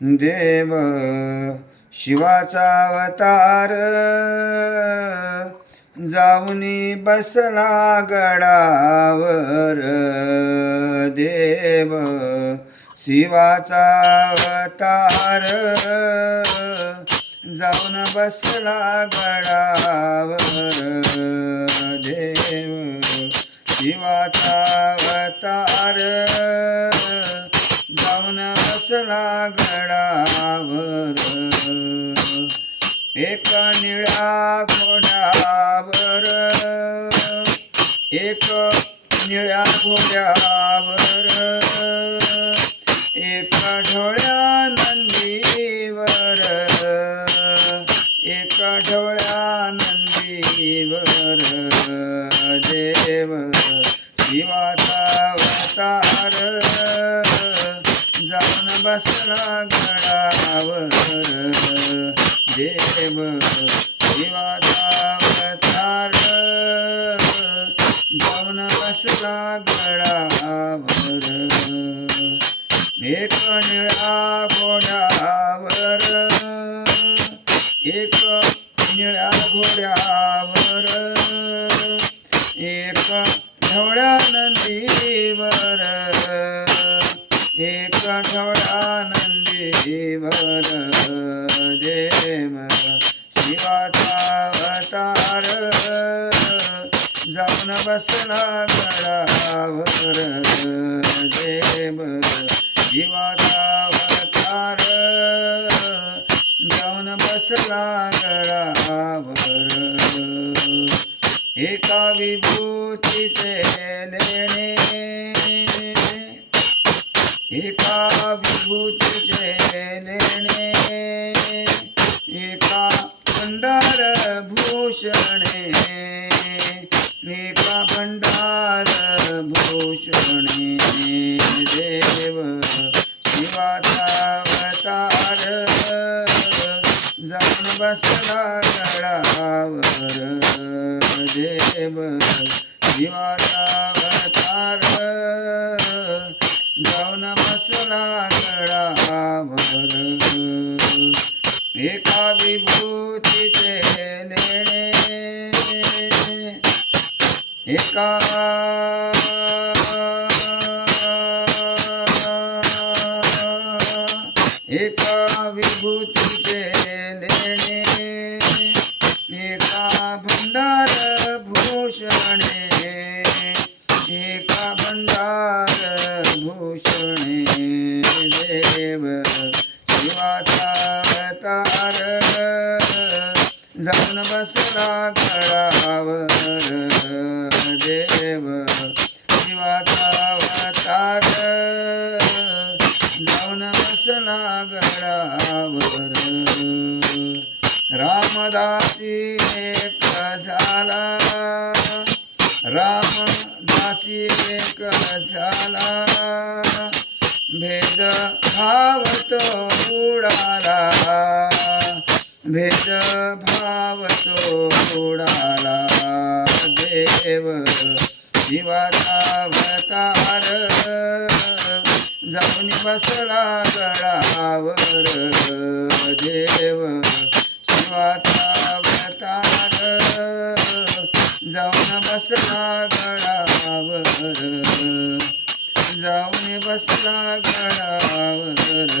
देव शिवाचा अवतार. जाऊनी बसला गडावर. देव शिवाचा अवतार. जाऊन बसला गडावर. देव शिवाचा अवतार. एक निळ्या घोड्यावर एक निळ्या घोड्यावर एक ढोळ्या नंदीवर. एक ढोळ्या नंदीवर. देव शिवाचा अवतार. जाऊन बसला गडावर. देव जीवातावतार जाऊन बसला गडावर एक निळा घोड्यावर एक निळ्या घोड्यावर एक ढवळ्या नंदीवर एक ढवळ्या नंदीवर देव शिवाचा अवतार. जाऊन बसला गडावर. देव शिवाचा अवतार. जाऊन बसला गडावर. एका विभूतीचे लेण भूषणे देव शिवाचा अवतार जाऊन बसला गडावर देव शिवाचा अवतार जाऊन बसला गडावर एका विभूतीचे लेणे एका एका विभूतीचे लेणे एका भंडार भूषणे एका भंडार भूषणे देव शिवाचा अवतार. जाऊन बसला कळावर देव शिवाचा अवतार जाऊन बसला गडावर रामदासी एक झाला रामदासी एक झाला भेद भावत उडाला. भेद भावतो उडाला. देव शिवाचा अवतार. जाऊन बसला गळावर देव शिवाचा व्रतार जाऊन बसला गळावर जाऊन बसला गळावर